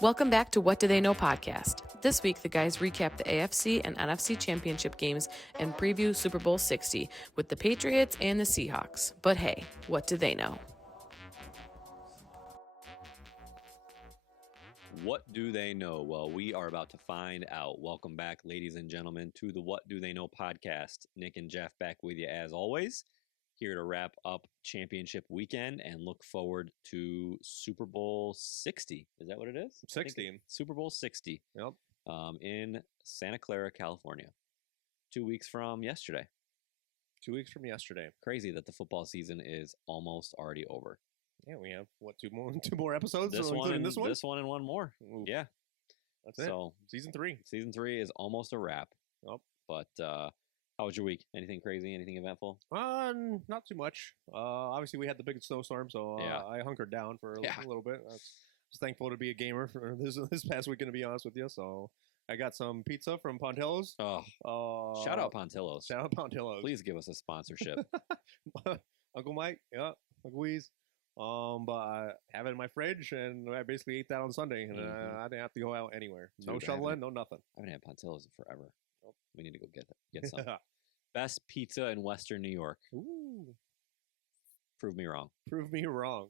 Welcome back to What Do They Know podcast. This week, the guys recap the AFC and NFC championship games and preview Super Bowl 60 with the Patriots and the Seahawks. But hey, what do they know? What do they know? Well, we are about to find out. Welcome back, ladies and gentlemen, to the What Do They Know podcast. Nick and Jeff back with you as always, here to wrap up championship weekend and look forward to Super Bowl 60. Is that what it is? 60. Super Bowl 60. Yep. In Santa Clara, California. 2 weeks from yesterday. 2 weeks from yesterday. Crazy that the football season is almost already over. Yeah, we have two more episodes, This one and one more. Ooh, Yeah. that's So it. Season 3. Season 3 is almost a wrap. Yep. But how was your week? Anything crazy? Anything eventful? Not too much. Obviously we had the big snowstorm, so Yeah. I hunkered down for a Yeah. little bit. I was thankful to be a gamer for this past weekend, to be honest with you. So I got some pizza from Pontillo's. Oh, shout out Pontillo's. Shout out Pontillo's. Please give us a sponsorship. Uncle Mike, yeah, Uncle Weeze. But I have it in my fridge, and I basically ate that on Sunday, and I didn't have to go out anywhere. No Dude, shoveling, no nothing. I haven't had Pontillo's in forever. We need to go get some. Best pizza in Western New York. Ooh, Prove me wrong. prove me wrong.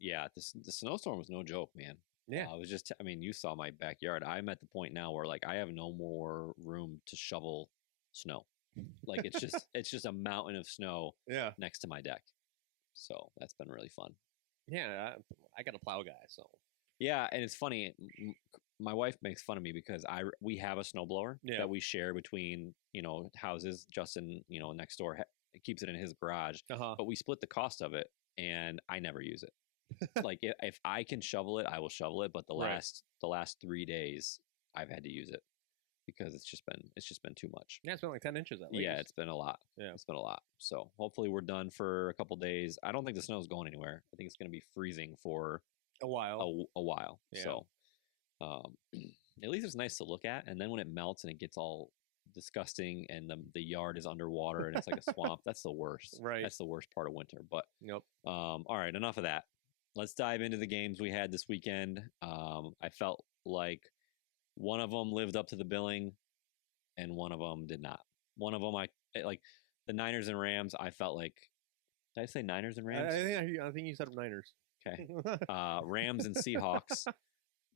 Yeah, the snowstorm was no joke, man. Yeah. It was just, I mean, you saw my backyard. I'm at the point now where like I have no more room to shovel snow. Like it's just a mountain of snow Yeah. next to my deck. So that's been really fun. Yeah, I got a plow guy, so. Yeah, and it's funny. My wife makes fun of me because we have a snowblower that we share between houses. Justin, next door keeps it in his garage, but we split the cost of it, and I never use it. Like if I can shovel it, I will shovel it. But the last 3 days, I've had to use it because it's just been too much. Yeah, it's been like 10 inches at least. Yeah, it's been a lot. Yeah, it's been a lot. So hopefully we're done for a couple days. I don't think the snow's going anywhere. I think it's going to be freezing for a while. A while. Yeah. So at least it's nice to look at. And then when it melts and it gets all disgusting and the yard is underwater and it's like a swamp, that's the worst. Right. That's the worst part of winter. But Yep. All right, enough of that. Let's dive into the games we had this weekend. I felt like one of them lived up to the billing and one of them did not. One of them, like the Niners and Rams, I felt like, did I say Niners and Rams? I think you said Niners. Okay. Rams and Seahawks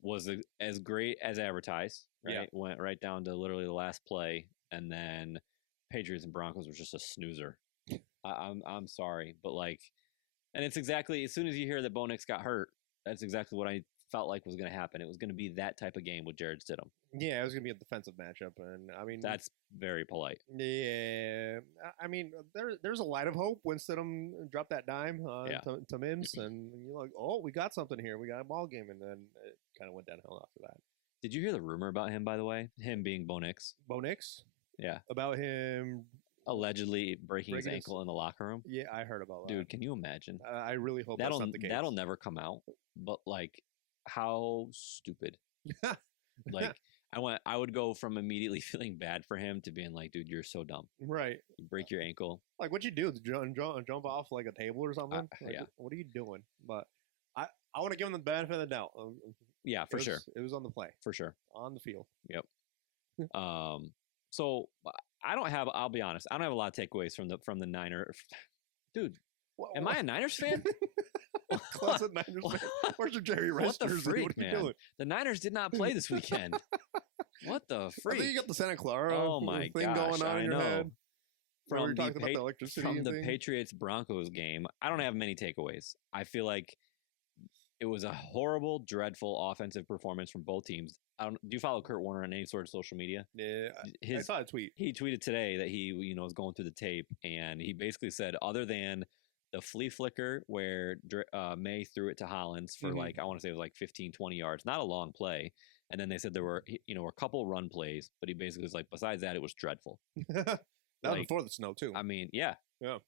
was as great as advertised, right? Yeah. Went right down to literally the last play, and then Patriots and Broncos was just a snoozer. I'm sorry, but like, and it's exactly as soon as you hear that Bo Nix got hurt, that's exactly what I felt like was going to happen. It was going to be that type of game with Jared Stidham. Yeah, it was going to be a defensive matchup, and I mean that's very polite. Yeah, I mean there's a light of hope when Stidham dropped that dime to Mims, and you're like, oh, we got something here, we got a ball game, and then it kind of went downhill after that. Did you hear the rumor about him, by the way? Him being Bo Nix? Bo Nix? Yeah. About him allegedly breaking his ankle in the locker room? Yeah, I heard about that. Dude, can you imagine? I really hope that's not the case. That'll never come out, but like, how stupid. Like, I would go from immediately feeling bad for him to being like, dude, you're so dumb. Right. You break your ankle. Like, what'd you do? Jump off like a table or something? Like, yeah. What are you doing? But I want to give him the benefit of the doubt. Yeah, for sure. It was on the play. For sure. On the field. Yep. So I'll be honest, I don't have a lot of takeaways from the Niners. Dude, am I a Niners fan? Classic Niners fan. Where's your Jerry Rice? What the freak, what man? Doing? The Niners did not play this weekend. What the freak? I think you got the Santa Clara thing going on in your head. From the Patriots Broncos game, I don't have many takeaways. I feel like it was a horrible, dreadful offensive performance from both teams. Do you follow Kurt Warner on any sort of social media? Yeah, I saw a tweet. He tweeted today that he was going through the tape, and he basically said, other than the flea flicker where May threw it to Hollins for like, I want to say it was like 15, 20 yards, not a long play. And then they said there were a couple run plays, but he basically was like, besides that, it was dreadful. That was before the snow too. I mean, yeah.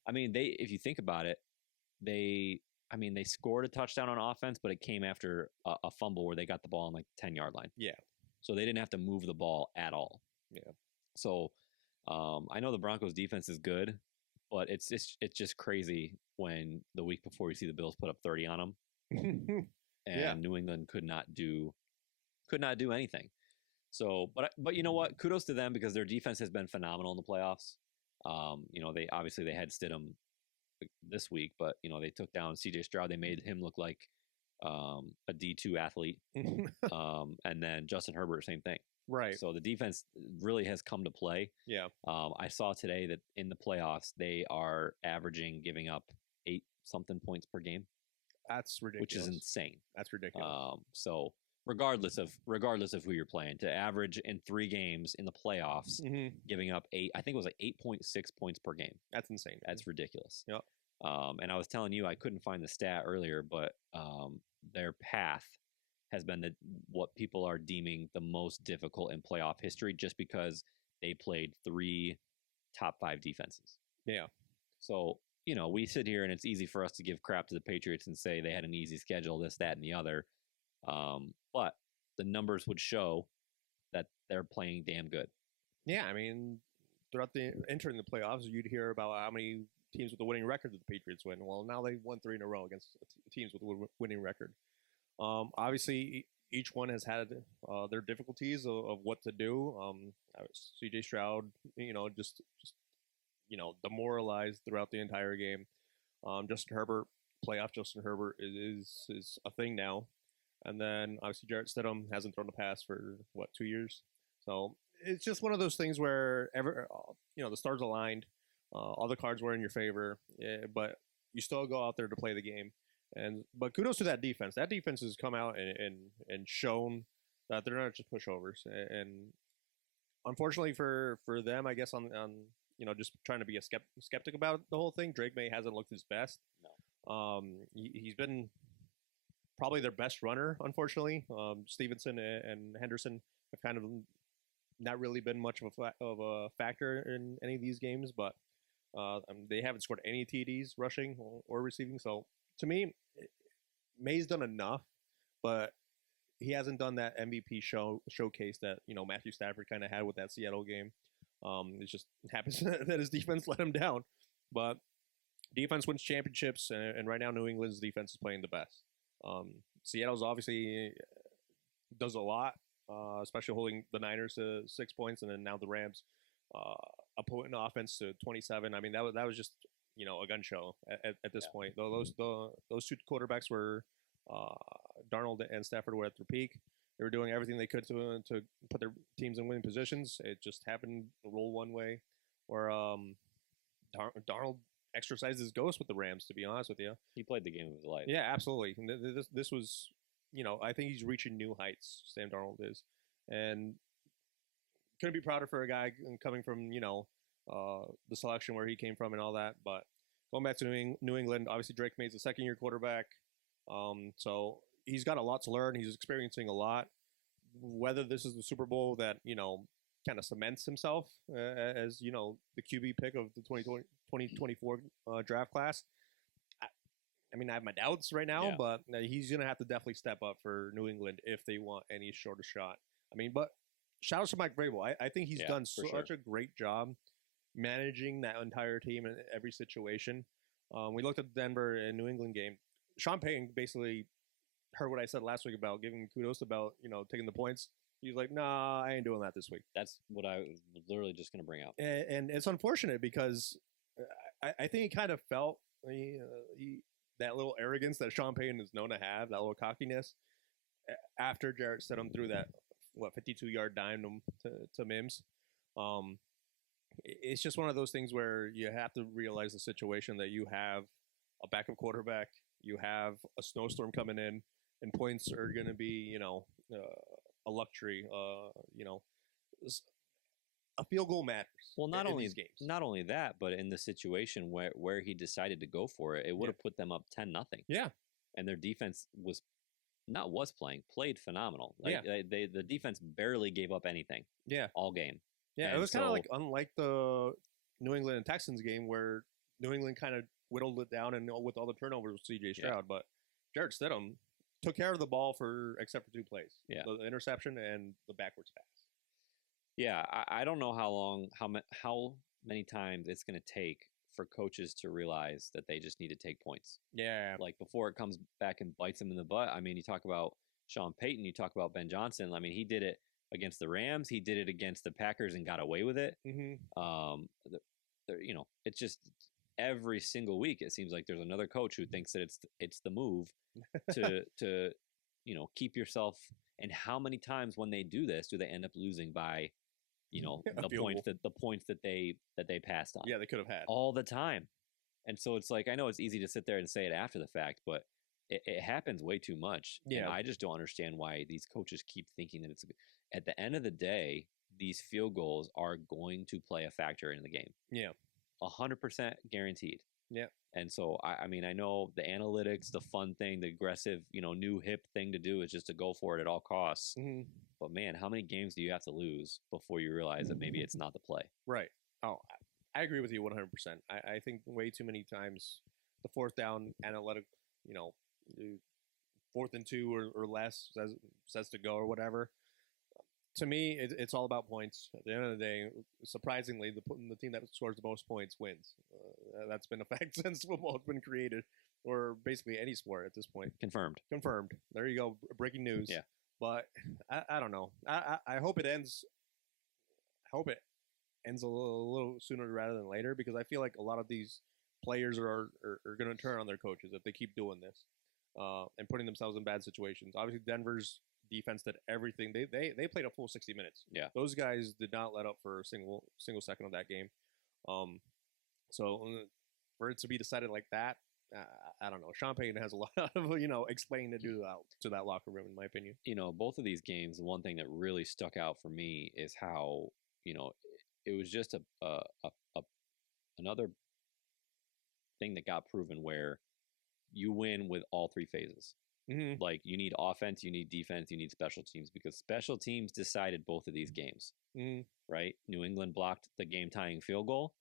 I mean, if you think about it, they scored a touchdown on offense, but it came after a fumble where they got the ball on like 10-yard line. Yeah. So they didn't have to move the ball at all. Yeah. So I know the Broncos defense is good, but it's just crazy when the week before you see the Bills put up 30 on them. and New England could not do anything. So, but you know what? Kudos to them because their defense has been phenomenal in the playoffs. They obviously they had Stidham this week, but they took down C.J. Stroud. They made him look like a D2 athlete, and then Justin Herbert, same thing. Right. So the defense really has come to play. Yeah. I saw today that in the playoffs they are averaging giving up 8-something points per game. That's ridiculous. Which is insane. That's ridiculous. So regardless of who you're playing, to average in 3 games in the playoffs, giving up 8, I think it was like 8.6 points per game. That's insane. That's ridiculous. Yep. And I was telling you, I couldn't find the stat earlier, but their path has been what people are deeming the most difficult in playoff history, just because they played 3 top 5 defenses. Yeah. So we sit here and it's easy for us to give crap to the Patriots and say they had an easy schedule, this, that, and the other. But the numbers would show that they're playing damn good. Yeah, I mean, throughout entering the playoffs, you'd hear about how many teams with a winning record that the Patriots win. Well, now they've won 3 in a row against teams with a winning record. Obviously, each one has had their difficulties of what to do. C.J. Stroud, just demoralized throughout the entire game. Justin Herbert, playoff Justin Herbert is a thing now. And then obviously Jarrett Stidham hasn't thrown a pass for 2 years. So it's just one of those things where the stars aligned, all the cards were in your favor, but you still go out there to play the game. But kudos to that defense. That defense has come out and shown that they're not just pushovers. And unfortunately for them, I guess on just trying to be a skeptic about the whole thing, Drake May hasn't looked his best. No. He's been probably their best runner, unfortunately. Stevenson and Henderson have kind of not really been much of a factor in any of these games, but they haven't scored any TDs rushing or receiving. So to me, May's done enough, but he hasn't done that MVP showcase that Matthew Stafford kind of had with that Seattle game. It just happens that his defense let him down, but defense wins championships, and right now New England's defense is playing the best. Seattle's obviously does a lot, especially holding the Niners to 6 points, and then now the Rams putting offense to 27. I mean, that was just a gun show at this point. Those 2 quarterbacks were Darnold and Stafford were at their peak. They were doing everything they could to put their teams in winning positions. It just happened to roll one way, where Darnold exercised his ghost with the Rams, to be honest with you. He played the game of his life. Yeah, absolutely. This was, I think he's reaching new heights, Sam Darnold is. And couldn't be prouder for a guy coming from, the selection where he came from and all that. But going back to New England, obviously Drake May's a second-year quarterback. So he's got a lot to learn. He's experiencing a lot. Whether this is the Super Bowl that, kind of cements himself as, the QB pick of the 2024 draft class. I mean, I have my doubts right now, but he's going to have to definitely step up for New England if they want any shorter shot. I mean, but shout out to Mike Vrabel. I think he's done such a great job managing that entire team in every situation. We looked at the Denver and New England game. Sean Payton basically heard what I said last week about giving kudos about, taking the points. He's like, nah, I ain't doing that this week. That's what I was literally just going to bring up. And it's unfortunate because I think he kind of felt that little arrogance that Sean Payton is known to have, that little cockiness, after Jarrett Stidham threw that, 52-yard dime to Mims. It's just one of those things where you have to realize the situation that you have a backup quarterback, you have a snowstorm coming in, and points are going to be, a luxury. A field goal matters. Well, not only these games. Not only that, but in the situation where he decided to go for it, it would have put them up 10-0. Yeah, and their defense played phenomenal. The defense barely gave up anything. Yeah, all game. Yeah, and it was kind of like unlike the New England and Texans game where New England kind of whittled it down and with all the turnovers with C.J. Stroud, but Jarrett Stidham took care of the ball except for 2 plays. Yeah, the interception and the backwards pass. Yeah, I don't know how many times it's going to take for coaches to realize that they just need to take points. Yeah. Like before it comes back and bites them in the butt. I mean, you talk about Sean Payton, you talk about Ben Johnson. I mean, he did it against the Rams. He did it against the Packers and got away with it. It's just every single week it seems like there's another coach who thinks that it's the move to keep yourself. And how many times when they do this do they end up losing by the points that they passed on? Yeah, they could have had all the time. And so it's like, I know it's easy to sit there and say it after the fact, but it happens way too much. Yeah. And I just don't understand why these coaches keep thinking that at the end of the day, these field goals are going to play a factor in the game. Yeah. 100% guaranteed. Yeah. And so, I mean, I know the analytics, the fun thing, the aggressive, new hip thing to do is just to go for it at all costs. Mm-hmm. But man, how many games do you have to lose before you realize that maybe it's not the play? Right. Oh, I agree with you 100%. I think way too many times the fourth down analytic, 4th and 2 or less says to go or whatever. To me, it's all about points. At the end of the day, surprisingly, the team that scores the most points wins. That's been a fact since football has been created, or basically any sport at this point. Confirmed. There you go. Breaking news. Yeah. But I don't know. I hope it ends. I hope it ends a little sooner rather than later, because I feel like a lot of these players are going to turn on their coaches if they keep doing this and putting themselves in bad situations. Obviously, Denver's defense did everything. They played a full 60 minutes. Yeah. Those guys did not let up for a single second of that game. So for it to be decided like that, I don't know. Sean Payton has a lot of explaining to do to that locker room, in my opinion. Both of these games, the one thing that really stuck out for me is how it was just another thing that got proven where you win with all three phases. Mm-hmm. Like, you need offense, you need defense, you need special teams, because special teams decided both of these games. Mm-hmm. Right? New England blocked the game-tying field goal,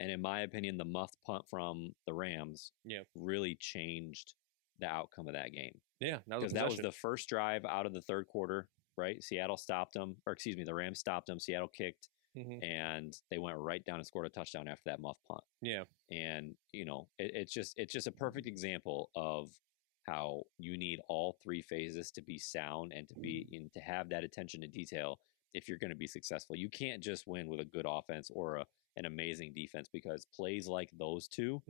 and in my opinion, the muffed punt from the Rams really changed the outcome of that game. Yeah, because that was the first drive out of the third quarter. Right? Seattle stopped them, the Rams stopped them. Seattle kicked, and they went right down and scored a touchdown after that muffed punt. Yeah, and it's just a perfect example of how you need all three phases to be sound and to have that attention to detail if you're going to be successful. You can't just win with a good offense or an amazing defense, because plays like those two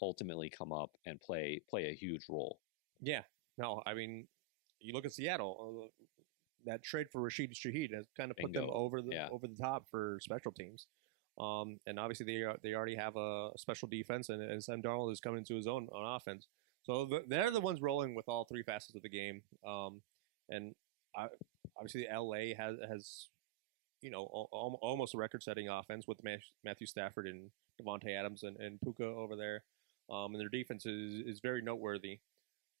ultimately come up and play a huge role. Yeah. No, I mean, you look at Seattle, that trade for Rashid Shaheed has kind of put them over the top for special teams. And obviously they already have a special defense, and Sam Darnold is coming into his own on offense. So they're the ones rolling with all three facets of the game. And obviously LA has almost a record-setting offense with Matthew Stafford and Devontae Adams and Puka over there. And their defense is very noteworthy.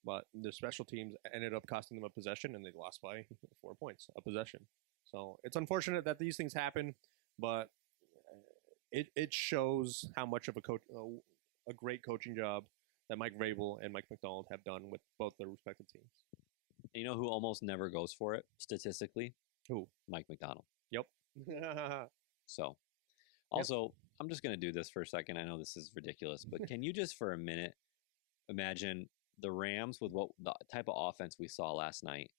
But their special teams ended up costing them a possession, and they lost by 4 points, a possession. So it's unfortunate that these things happen, but it shows how much of a great coaching job that Mike Vrabel and Mike McDonald have done with both their respective teams. You know who almost never goes for it statistically? Who? Mike McDonald. Yep. So, also, I'm just going to do this for a second. I know this is ridiculous, but can you just for a minute imagine the Rams with the type of offense we saw last night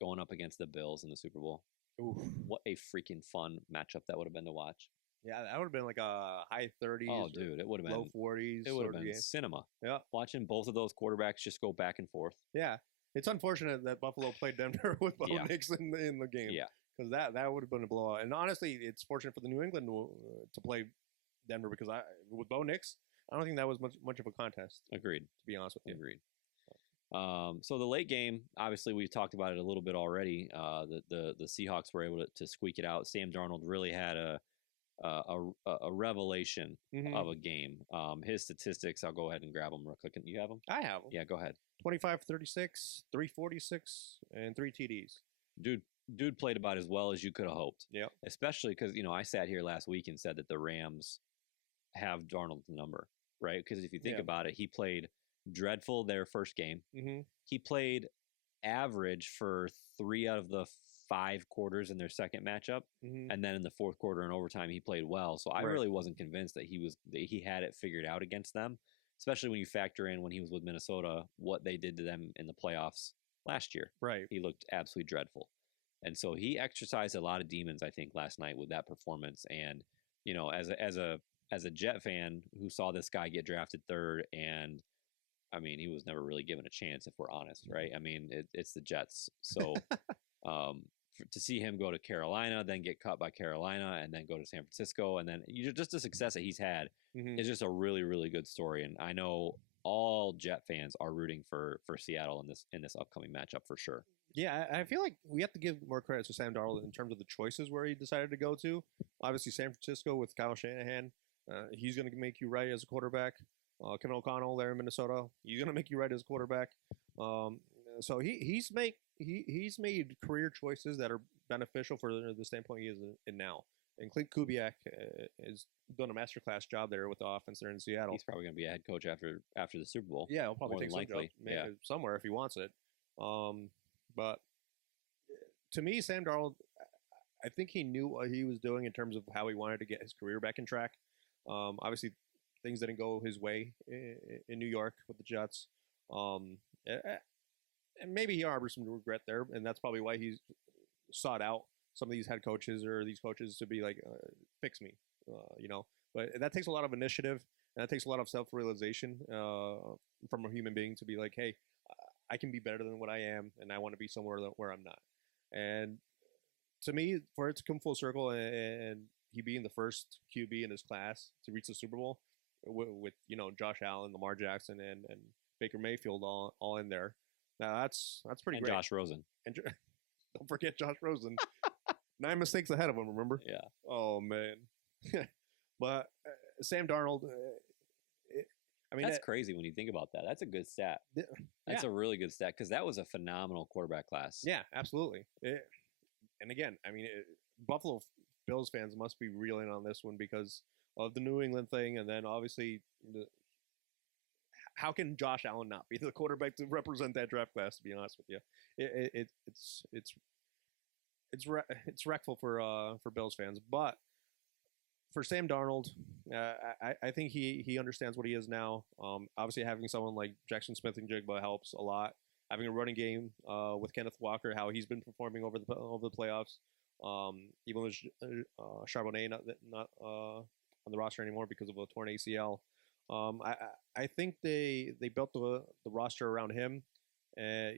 going up against the Bills in the Super Bowl? Oof. What a freaking fun matchup that would have been to watch. Yeah, that would have been like a high 30s. Oh, dude, it would have been low 40s. It would have been cinema. Yeah, watching both of those quarterbacks just go back and forth. Yeah, it's unfortunate that Buffalo played Denver with Bo Nix in the game. Yeah, because that would have been a blowout. And honestly, it's fortunate for the New England to play Denver, because with Bo Nix, I don't think that was much of a contest. Agreed. To be honest with you. Agreed. So the late game, obviously, we talked about it a little bit already. The Seahawks were able to squeak it out. Sam Darnold really had a revelation of a game. His statistics, I'll go ahead and grab them real quick. You have them? I have them. Yeah, go ahead. 25 for 36, 346, and 3 TDs. Dude played about as well as you could have hoped. Yeah. Especially because, I sat here last week and said that the Rams have Darnold's number, right? Because if you think about it, he played dreadful their first game. Mm-hmm. He played average for 3 out of the 5 quarters in their second matchup, and then in the fourth quarter and overtime he played well. So I really wasn't convinced that he had it figured out against them, especially when you factor in when he was with Minnesota what they did to them in the playoffs last year. Right, he looked absolutely dreadful, and so he exercised a lot of demons, I think, last night with that performance. And as a Jet fan who saw this guy get drafted third, and I mean, he was never really given a chance, if we're honest, right? I mean, it's the Jets. So to see him go to Carolina, then get cut by Carolina, and then go to San Francisco, and then just the success that he's had is just a really, really good story. And I know all Jet fans are rooting for Seattle in this upcoming matchup for sure. Yeah, I feel like we have to give more credit to Sam Darnold in terms of the choices where he decided to go to. Obviously, San Francisco with Kyle Shanahan, he's going to make you right as a quarterback. Kevin O'Connell there in Minnesota, he's going to make you right as a quarterback. So he's made career choices that are beneficial for the standpoint he is in now. And Clint Kubiak has done a masterclass job there with the offense there in Seattle. He's probably going to be a head coach after the Super Bowl. Yeah, he'll probably take some likely. job somewhere if he wants it. But to me, Sam Darnold, I think he knew what he was doing in terms of how he wanted to get his career back in track. Obviously, things didn't go his way in New York with the Jets. And maybe he harbors some regret there, and that's probably why he's sought out some of these head coaches or these coaches to be like, fix me, But that takes a lot of initiative, and that takes a lot of self-realization from a human being to be like, hey, I can be better than what I am, and I want to be somewhere where I'm not. And to me, for it to come full circle and he being the first QB in his class to reach the Super Bowl with Josh Allen, Lamar Jackson, and Baker Mayfield all in there. Now that's pretty great. Josh Rosen. And don't forget Josh Rosen. 9 mistakes ahead of him, remember? Yeah. Oh, man. But Sam Darnold, that's crazy when you think about that. That's a good stat. That's a really good stat because that was a phenomenal quarterback class. Yeah, absolutely. And again, Buffalo Bills fans must be reeling on this one because of the New England thing, and then obviously how can Josh Allen not be the quarterback to represent that draft class? To be honest with you, it's wreckful for Bills fans. But for Sam Darnold, I think he understands what he is now. Obviously, having someone like Jackson Smith and Jigba helps a lot. Having a running game with Kenneth Walker, how he's been performing over the playoffs. Even with Charbonnet not on the roster anymore because of a torn ACL. I think they built the roster around him,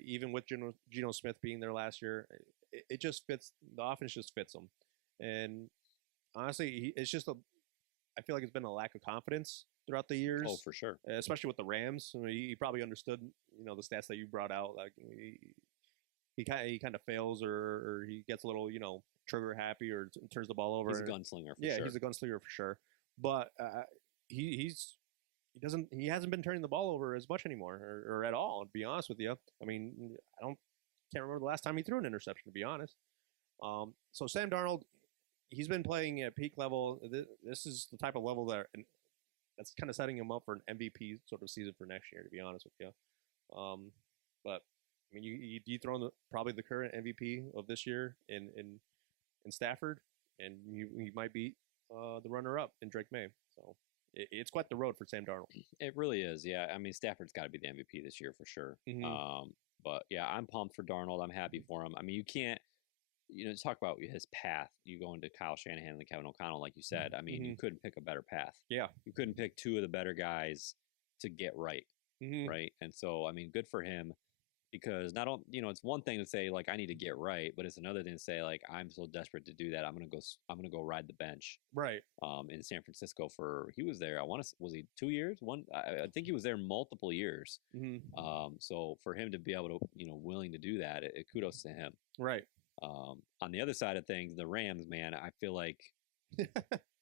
even with Geno Smith being there last year. It just fits. The offense just fits him, and honestly, it's just I feel like it's been a lack of confidence throughout the years. Oh, for sure. Especially with the Rams. He probably understood, the stats that you brought out. Like he kind of fails or he gets a little, trigger happy or turns the ball over. He's a gunslinger for sure. Yeah, he's a gunslinger for sure. But he hasn't been turning the ball over as much anymore or at all, to be honest with you. Can't remember the last time he threw an interception, to be honest. So Sam Darnold, he's been playing at peak level. This is the type of level that's kind of setting him up for an MVP sort of season for next year, to be honest with you. But you dethrone probably the current MVP of this year in Stafford, and he might beat the runner-up in Drake May. So it's quite the road for Sam Darnold. It really is, yeah. Stafford's got to be the MVP this year for sure. Mm-hmm. But yeah, I'm pumped for Darnold. I'm happy for him. You can't, talk about his path. You go into Kyle Shanahan and Kevin O'Connell, like you said. You couldn't pick a better path. Yeah. You couldn't pick two of the better guys to get right, right? And so, good for him because it's one thing to say like I need to get right, but it's another thing to say like I'm so desperate to do that I'm gonna go ride the bench. Right. In San Francisco he was there. Was he 2 years? I think he was there multiple years. Mm-hmm. So for him to be able to willing to do that, kudos to him. Right. On the other side of things, the Rams, man, I feel like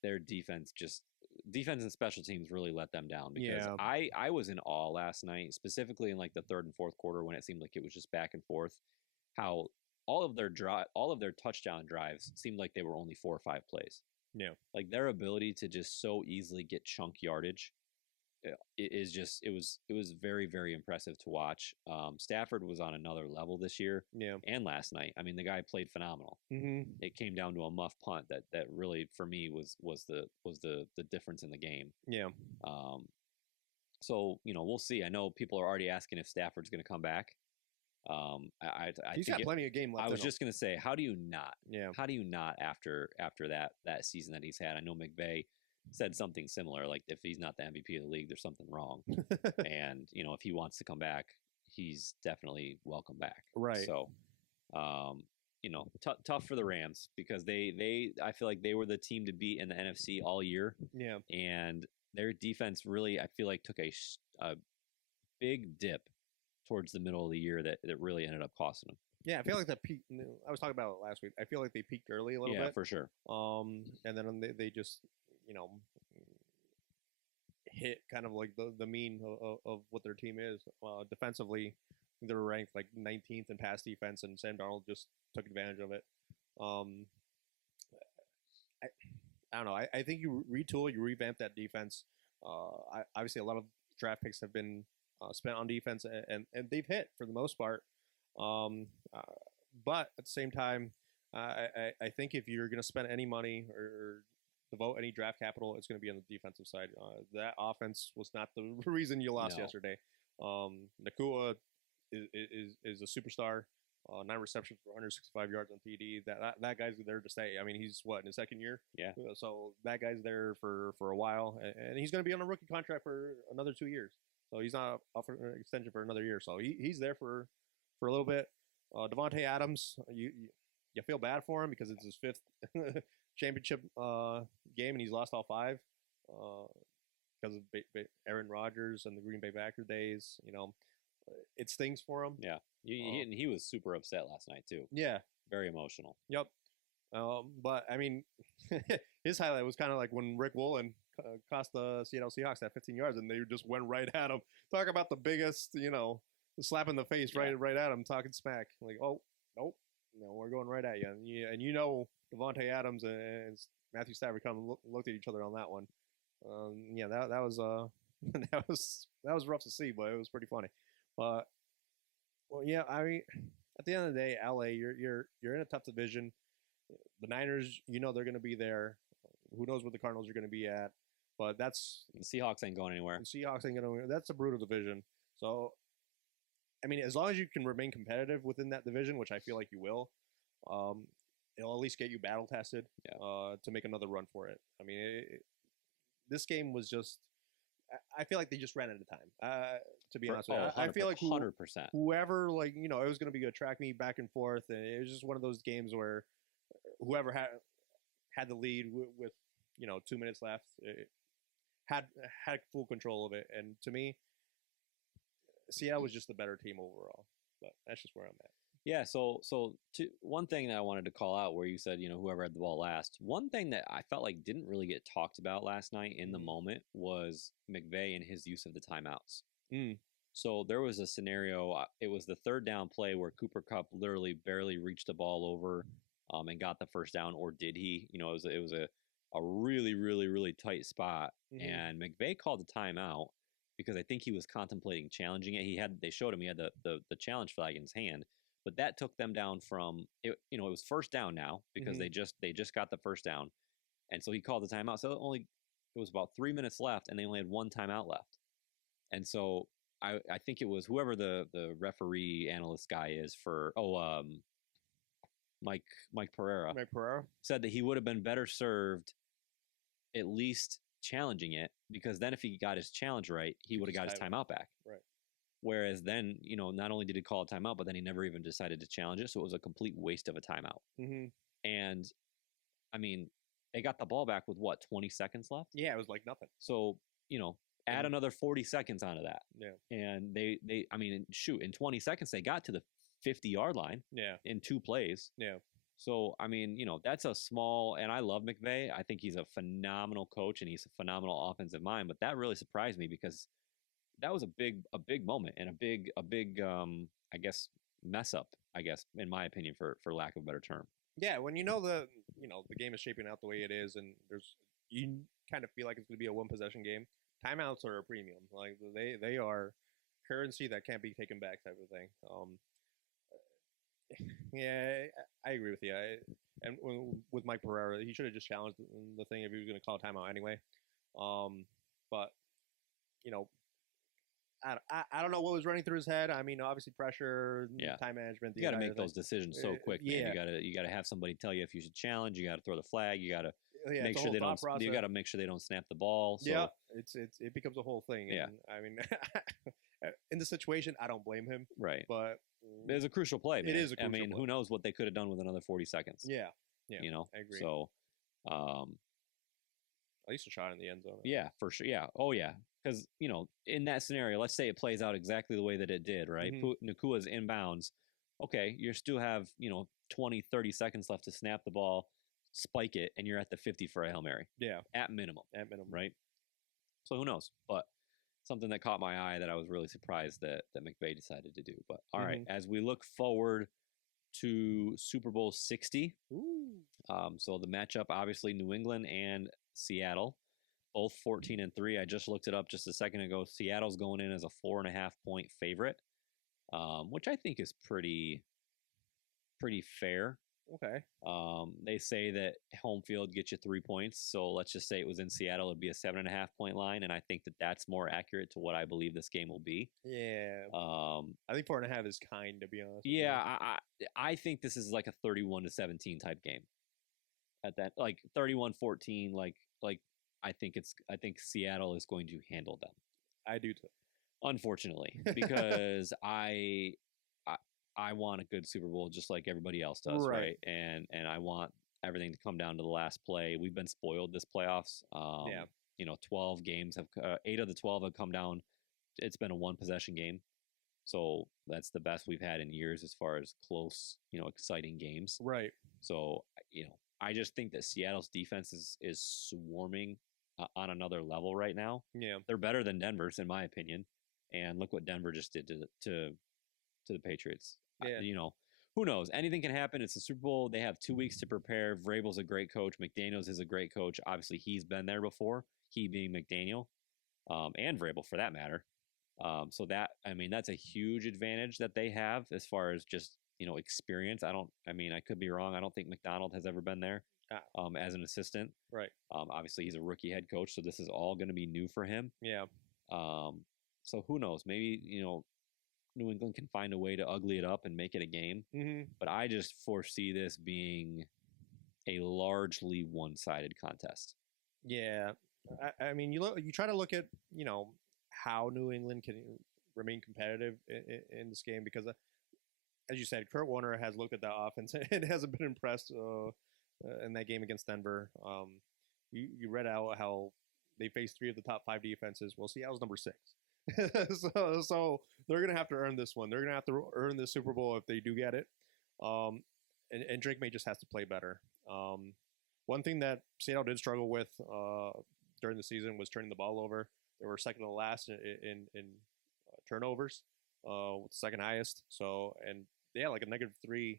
their defense and special teams really let them down because I was in awe last night, specifically in like the third and fourth quarter when it seemed like it was just back and forth, how all of their touchdown drives seemed like they were only 4 or 5 plays. Yeah. Like their ability to just so easily get chunk yardage it was very, very impressive to watch. Stafford was on another level this year, and last night. I mean, the guy played phenomenal. It came down to a muff punt that really for me was the difference in the game. Yeah. So we'll see. I know people are already asking if Stafford's going to come back. He's got plenty of game left. I was just going to say, how do you not? Yeah. How do you not after that season that he's had? I know McVay said something similar, like if he's not the MVP of the league, there's something wrong. And if he wants to come back, he's definitely welcome back. Right. So, tough for the Rams because I feel like they were the team to beat in the NFC all year. Yeah. And their defense really, I feel like, took a big dip towards the middle of the year that really ended up costing them. Yeah, I feel like that peak. I was talking about it last week. I feel like they peaked early a little bit. Yeah, for sure. And then they just hit kind of like the mean of what their team is. Defensively, they were ranked like 19th in pass defense, and Sam Darnold just took advantage of it. I don't know. I think you retool, you revamp that defense. Obviously, a lot of draft picks have been spent on defense, and they've hit for the most part. But at the same time, I think if you're going to spend any money or devote any draft capital, it's going to be on the defensive side. That offense was not the reason you lost yesterday. Nakua is a superstar. 9 receptions for 165 yards on TD. That guy's there to stay. I mean, he's in his second year. Yeah. So that guy's there for a while, and he's going to be on a rookie contract for another 2 years. So he's not up for an extension for another year. So he's there for a little bit. Devontae Adams, you feel bad for him because it's his 5th championship game, and he's lost all 5 because of Aaron Rodgers and the Green Bay Packer days. It stings for him. Yeah, he was super upset last night too. Yeah, very emotional. Yep. But I mean, his highlight was kind of like when Rick Woolen cost the Seattle Seahawks that 15 yards, and they just went right at him. Talk about the biggest, slap in the face, right at him, talking smack. Like, oh, nope, no, we're going right at you. And Devontae Adams and Matthew Stafford kind of looked at each other on that one. That was that was rough to see, but it was pretty funny. But I mean, at the end of the day, LA, you're in a tough division. The Niners, they're going to be there. Who knows what the Cardinals are going to be at? But the Seahawks ain't going anywhere. That's a brutal division. So, I mean, as long as you can remain competitive within that division, which I feel like you will, it'll at least get you battle tested to make another run for it. I mean, this game was just. I feel like they just ran out of time. To be honest with you, I feel like 100%. Whoever, it was going to be a track meet back and forth, and it was just one of those games where whoever had the lead with 2 minutes left had full control of it. And to me, Seattle was just the better team overall. But that's just where I'm at. Yeah, so one thing that I wanted to call out where you said, whoever had the ball last, one thing that I felt like didn't really get talked about last night in the moment was McVay and his use of the timeouts. So there was a scenario, it was the 3rd down play where Cooper Kupp literally barely reached the ball over and got the first down, or did he? It was a really, really, really tight spot, and McVay called the timeout because I think he was contemplating challenging it. They showed him he had the challenge flag in his hand. But that took them down from it. It was 1st down now because they just got the 1st down, and so he called the timeout. So it was about 3 minutes left, and they only had 1 timeout left. And so I think it was whoever the referee analyst guy is for Mike Pereira. Mike Pereira said that he would have been better served at least challenging it, because then if he got his challenge right, he would have got his timeout back. Right. Whereas then, not only did he call a timeout, but then he never even decided to challenge it. So it was a complete waste of a timeout. And, I mean, they got the ball back with, 20 seconds left? Yeah, it was like nothing. So, add another 40 seconds onto that. Yeah. And they in 20 seconds, they got to the 50-yard line in 2 plays. Yeah. So, I mean, that's a small, and I love McVay. I think he's a phenomenal coach and he's a phenomenal offensive mind, but that really surprised me because that was a big moment and a big I guess mess up, in my opinion, for lack of a better term. Yeah, when the game is shaping out the way it is, and you kind of feel like it's going to be a 1 possession game. timeouts are a premium. Like they are currency that can't be taken back, type of thing. Yeah, I agree with you. And with Mike Pereira, he should have just challenged the thing if he was going to call a timeout anyway. But you know, I don't know what was running through his head. I mean, obviously pressure, time management. You got to make those decisions so quick, man. You got to have somebody tell you if you should challenge. You got to throw the flag. You got to make sure they don't. Process. You got to make sure they don't snap the ball. So. Yeah, it becomes a whole thing. Yeah, and, I mean, in the situation, I don't blame him. Right, but it's a crucial play. Man. It is a crucial play. Who knows what they could have done with another 40 seconds? Yeah, you know. I agree. So, at least a shot in the end zone. Yeah, for sure. Yeah. Oh, yeah. Because, in that scenario, let's say it plays out exactly the way that it did, right? Mm-hmm. Nakua's inbounds. Okay, you still have, 20, 30 seconds left to snap the ball, spike it, and you're at the 50 for a Hail Mary. Yeah. At minimum. Right? So who knows? But something that caught my eye that I was really surprised that McVay decided to do. But all right, as we look forward to Super Bowl 60. So the matchup, obviously, New England and Seattle, both 14-3. I just looked it up just a second ago. Seattle's going in as a 4.5-point favorite, which I think is pretty fair. Okay. They say that home field gets you 3 points. So let's just say it was in Seattle, it'd be a 7.5-point line, and I think that that's more accurate to what I believe this game will be. Yeah. I think 4.5 is kind, to be honest. Yeah, I think this is like a 31-17 type game. At that, like 31-14, like I think Seattle is going to handle them. I do too. Unfortunately, because I want a good Super Bowl just like everybody else does, right? And I want everything to come down to the last play. We've been spoiled this playoffs. 12 games have 8 of the 12 have come down. It's been a one possession game. So that's the best we've had in years as far as close, exciting games. Right. So, I just think that Seattle's defense is swarming on another level right now. Yeah. They're better than Denver's, in my opinion. And look what Denver just did to the Patriots. Yeah. Who knows? Anything can happen. It's a Super Bowl. They have 2 weeks to prepare. Vrabel's a great coach. McDaniels is a great coach. Obviously, he's been there before, he being McDaniel, and Vrabel for that matter. So that's a huge advantage that they have as far as just, experience. I could be wrong. I don't think McDonald has ever been there as an assistant. Right. Obviously, he's a rookie head coach, so this is all going to be new for him. Yeah. So who knows? Maybe, New England can find a way to ugly it up and make it a game. Mm-hmm. But I just foresee this being a largely one-sided contest. Yeah. I mean, you try to look at, how New England can remain competitive in this game because, as you said, Kurt Warner has looked at that offense and hasn't been impressed in that game against Denver. You read out how they faced 3 of the top 5 defenses. Well, Seattle's number 6. so they're going to have to earn this one. They're going to have to earn the Super Bowl if they do get it. And Drake May just has to play better. One thing that Seattle did struggle with during the season was turning the ball over. They were second to last in turnovers, with the second highest. So, and they had like a -3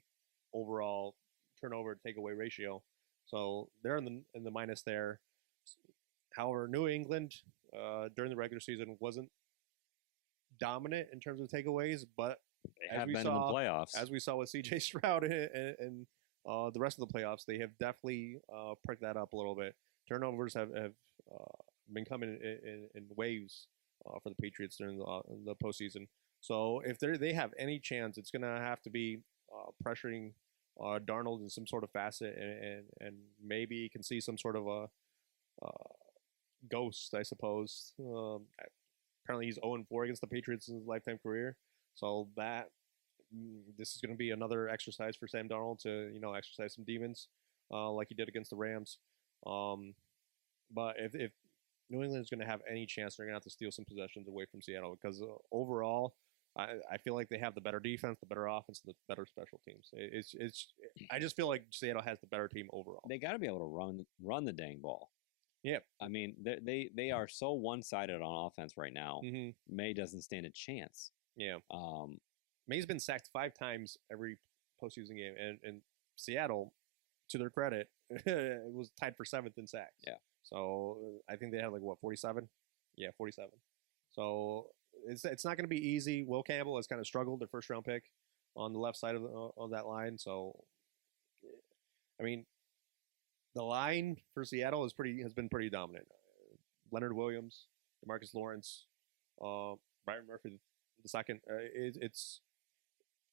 overall turnover to takeaway ratio. So they're in the minus there. However, New England during the regular season wasn't dominant in terms of takeaways, but they have been in the playoffs. As we saw with C.J. Stroud and the rest of the playoffs, they have definitely pricked that up a little bit. Turnovers have been coming in waves for the Patriots during the postseason. So if they have any chance, it's going to have to be pressuring Darnold in some sort of facet, and maybe you can see some sort of a ghost, I suppose. Apparently he's 0-4 against the Patriots in his lifetime career. So this is going to be another exercise for Sam Darnold to, exercise some demons like he did against the Rams. But if New England is going to have any chance, they're going to have to steal some possessions away from Seattle because overall, I feel like they have the better defense, the better offense, the better special teams. I just feel like Seattle has the better team overall. They got to be able to run the dang ball. Yeah, I mean they are so one-sided on offense right now. Mm-hmm. May doesn't stand a chance. Yeah, May's been sacked 5 times every postseason game, and Seattle, to their credit, it was tied for 7th in sacks. Yeah. So I think they had 47 Yeah, 47. So it's not going to be easy. Will Campbell has kind of struggled, their first round pick on the left side of that line. So, I mean, the line for Seattle has been pretty dominant. Leonard Williams, DeMarcus Lawrence, Byron Murphy the second.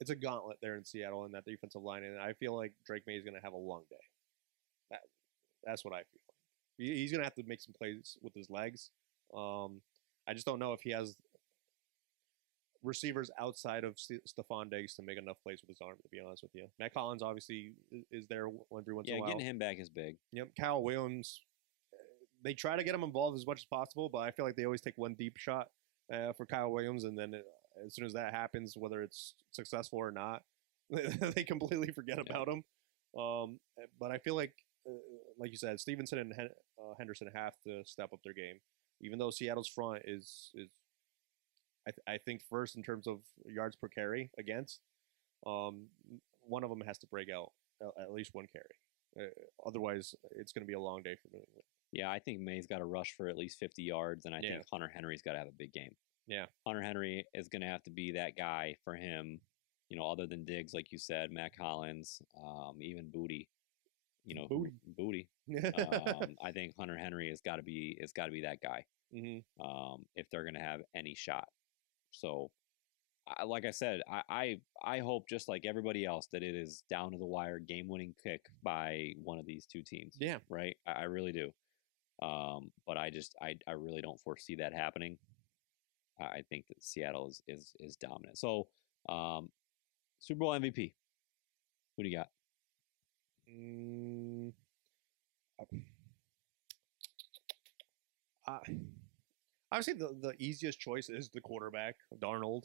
It's a gauntlet there in Seattle in that defensive line, and I feel like Drake May is going to have a long day. That's what I feel. He's going to have to make some plays with his legs. I just don't know if he has receivers outside of Stephon Diggs to make enough plays with his arm, to be honest with you. Matt Collins obviously is there every once in a while. Yeah, getting him back is big. Yep. Kyle Williams, they try to get him involved as much as possible, but I feel like they always take one deep shot for Kyle Williams, and then as soon as that happens, whether it's successful or not, they completely forget about him. But I feel like you said, Stevenson and Henderson have to step up their game, even though Seattle's front is I think first in terms of yards per carry against. One of them has to break out at least one carry. Otherwise, it's going to be a long day for New England. Yeah, I think May's got to rush for at least 50 yards, and I think Hunter Henry's got to have a big game. Yeah. Hunter Henry is going to have to be that guy for him, other than Diggs, like you said, Matt Collins, even Booty. Booty. I think Hunter Henry has got to be that guy. Mm-hmm. If they're going to have any shot. So, like I said, I hope, just like everybody else, that it is down to the wire, game-winning kick by one of these two teams. Yeah. Right? I really do. But I really don't foresee that happening. I think that Seattle is dominant. So, Super Bowl MVP. Who do you got? Obviously, the easiest choice is the quarterback, Darnold.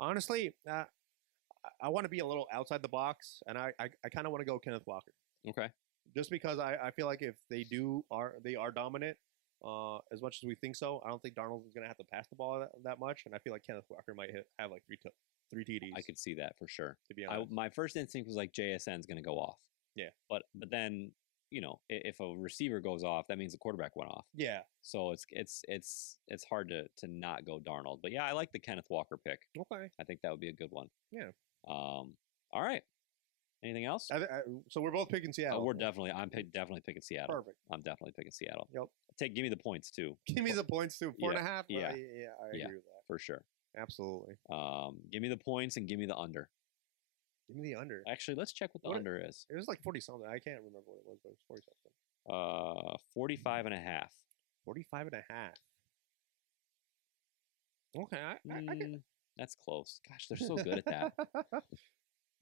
Honestly, I want to be a little outside the box, and I kind of want to go Kenneth Walker. Okay. Just because I feel like if they are dominant, as much as we think so, I don't think Darnold is going to have to pass the ball that much, and I feel like Kenneth Walker might have like three TDs. I could see that for sure. To be honest, my first instinct was like JSN's going to go off. Yeah. But then, if a receiver goes off, that means the quarterback went off. Yeah. So it's hard to not go Darnold. But yeah, I like the Kenneth Walker pick. Okay. I think that would be a good one. Yeah. All right. Anything else? So we're both picking Seattle. I'm definitely picking Seattle. Perfect. I'm definitely picking Seattle. Yep. Give me the points too. Give me the points too. 4.5. Yeah. I agree with that. For sure. Absolutely. Give me the points and give me the under. Give me the under. Actually, let's check what the under is. It was like 40 something. I can't remember what it was, but it was 40 something. 45 and a half. 45 and a half. Okay, I get... That's close. Gosh, they're so good at that.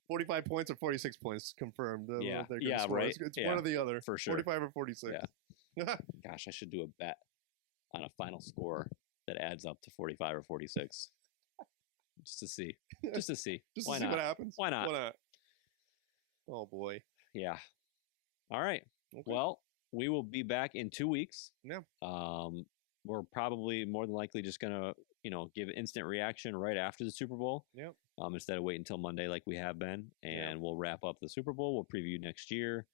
45 points or 46 points confirmed. Yeah, right. It's one or the other. For sure. 45 or 46. Yeah. Gosh, I should do a bet on a final score that adds up to 45 or 46. Just to see. Just to see what happens. Why not? Oh, boy. Yeah. All right. Okay. Well, we will be back in 2 weeks. Yeah. We're probably more than likely just going to, give instant reaction right after the Super Bowl. Yep. Instead of waiting until Monday like we have been. And we'll wrap up the Super Bowl. We'll preview next year.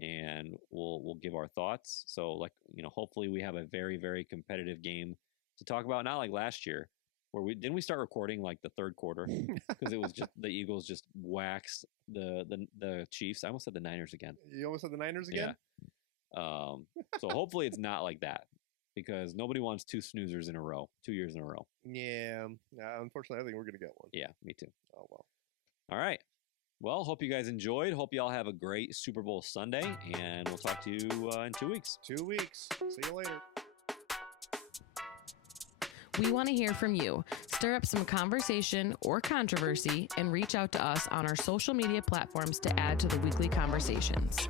And we'll give our thoughts. So, hopefully we have a very, very competitive game to talk about. Not like last year, where we start recording like the third quarter because it was just the Eagles just waxed the Chiefs. I almost said the Niners again. You almost said the Niners again? Yeah. So hopefully it's not like that because nobody wants 2 snoozers in a row, 2 years in a row. Yeah. Unfortunately, I think we're going to get one. Yeah, me too. Oh, well. All right. Well, hope you guys enjoyed. Hope you all have a great Super Bowl Sunday, and we'll talk to you in 2 weeks. 2 weeks. See you later. We want to hear from you. Stir up some conversation or controversy and reach out to us on our social media platforms to add to the weekly conversations.